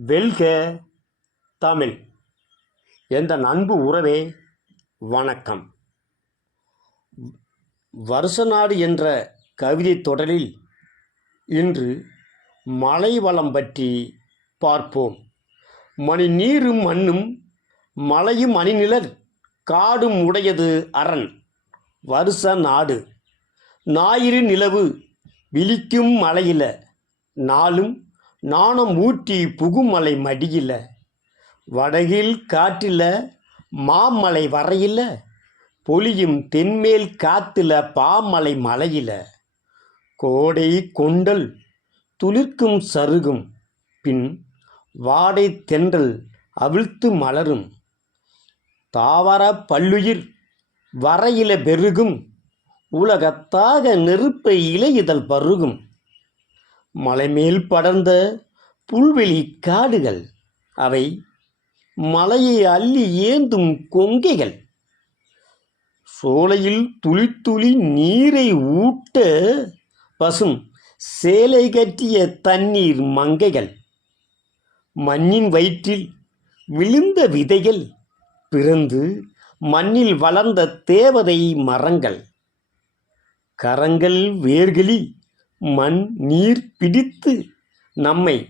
வெல்க தமிழ். எந்த அன்பு உறவே வணக்கம். வருஷநாடு என்ற கவிதை தொடரில் இன்று மலை வளம் பற்றி பார்ப்போம். மணி நீரும் மண்ணும் மலையும் அணிநிலர் காடும் உடையது அரண். வருஷ நாடு ஞாயிறு நிலவு விழிக்கும் மலையில நாளும் நாணம் ஊட்டி புகுமலை மடியில் வடகில் காற்றில் மாமலை வரையில் பொலியும் தென்மேல் காத்துல பாமலை மலையில கோடை கொண்டல் துளிர்க்கும் சருகும் பின் வாடை தென்றல் அவிழ்த்து மலரும் தாவர பல்லுயிர் வரையில பெருகும் உலகத்தாக நெருப்பை இலையுதல் பருகும். மலைமேல் படர்ந்த புல்வெளி காடுகள் அவை மலையை அள்ளி ஏந்தும் கொங்கைகள். சோலையில் துளி துளி நீரை ஊட்ட பசும் சேலை கட்டிய தண்ணீர் மங்கைகள். மண்ணின் வயிற்றில் விழுந்த விதைகள் பிறந்து மண்ணில் வளர்ந்த தேவதை மரங்கள். கரங்கள் வேர்களில் மண் நீர் பிடித்து நம்மை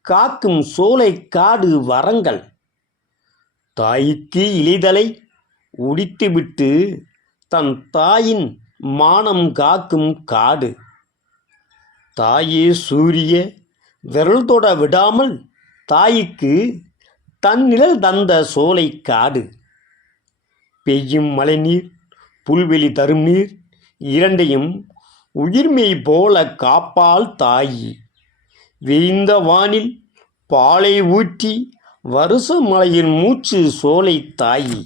காக்கும் சோலை காடு வரங்கள். தாய்க்கு இழிதலை உடித்துவிட்டு தன் தாயின் மானம் காக்கும் காடு. தாயே சூரிய விரல் தொட விடாமல் தாய்க்கு தன் நிழல் தந்த சோலை காடு. பெய்யும் மழைநீர் புல்வெளி தரும் நீர் இரண்டையும் உயிர்மெய் போல காப்பால் தாயி. விரிந்த வானில் பாலை ஊற்றி வருஷ மலையின் மூச்சு சோலை தாயி.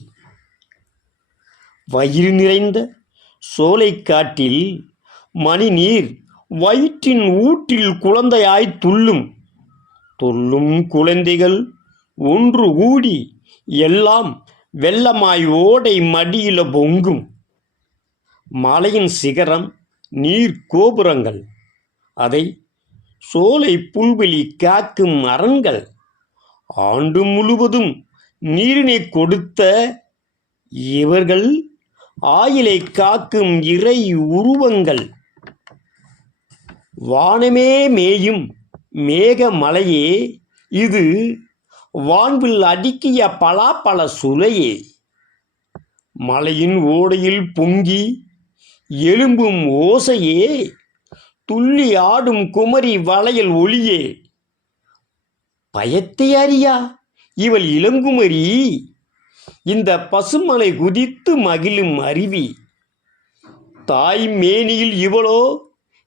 வயிறு நிறைந்த சோலை காட்டில் மணி நீர் வயிற்றின் ஊற்றில் குழந்தையாய் துள்ளும். துள்ளும் குழந்தைகள் ஒன்று கூடி எல்லாம் வெள்ளமாய் ஓடை மடியில பொங்கும். மலையின் சிகரம் நீர் கோபுரங்கள் அதை சோலை புல்வெளி காக்கும் அரண்கள் ஆண்டு முழுவதும் நீரினை கொடுத்த இவர்கள் ஆயிலை காக்கும் இறை உருவங்கள். வானமே மேயும் மேக மலையே இது வான்வில் அடுக்கிய பலாப்பழ சுலையே. மலையின் ஓடையில் பொங்கி எழும்பும் ஓசையே துள்ளி ஆடும் குமரி வளையல் ஒளியே. பயத்தை அறியா இவள் இளங்குமரி. இந்த பசுமலை குதித்து மகிழும் அருவி. தாய் மேனியில் இவளோ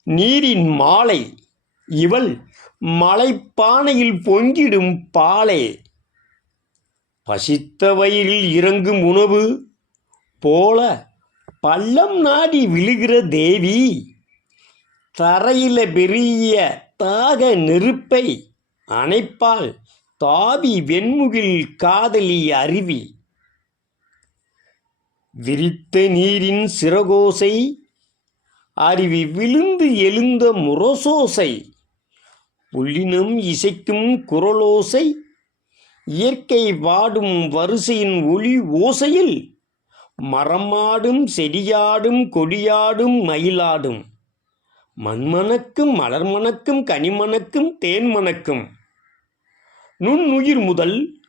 நீரின் மாலை. இவள் மலைப்பானையில் பொங்கிடும் பாலே. பசித்த வயிறில் இறங்கும் உணவு போல பள்ளம் நாடி விழுகிற தேவி தரையில பெரிய தாக நெருப்பை அணைப்பால் தாவி வெண்முகில் காதலி அருவி. விரித்த நீரின் சிறகோசை அருவி விழுந்து எழுந்த முரசோசை புள்ளினம் இசைக்கும் குரலோசை இயற்கை வாடும் வரிசையின் ஒளி ஓசையில் மரமாடும் செடியாடும் கொடியாடும் மயிலாடும். மண்மணக்கும் மலர்மணக்கும் கனிமணக்கும் தேன் மணக்கும் நுண்ணுயிர் முதல்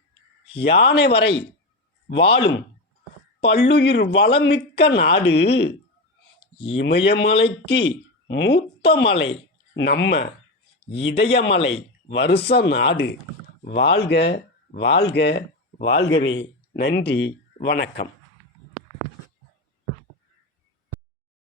யானை வரை வாழும் பல்லுயிர் வளமிக்க நாடு இமயமலைக்கு மூத்த மலை நம்ம இதயமலை வருஷ நாடு. வாழ்க வாழ்க வாழ்கவே. நன்றி வணக்கம்.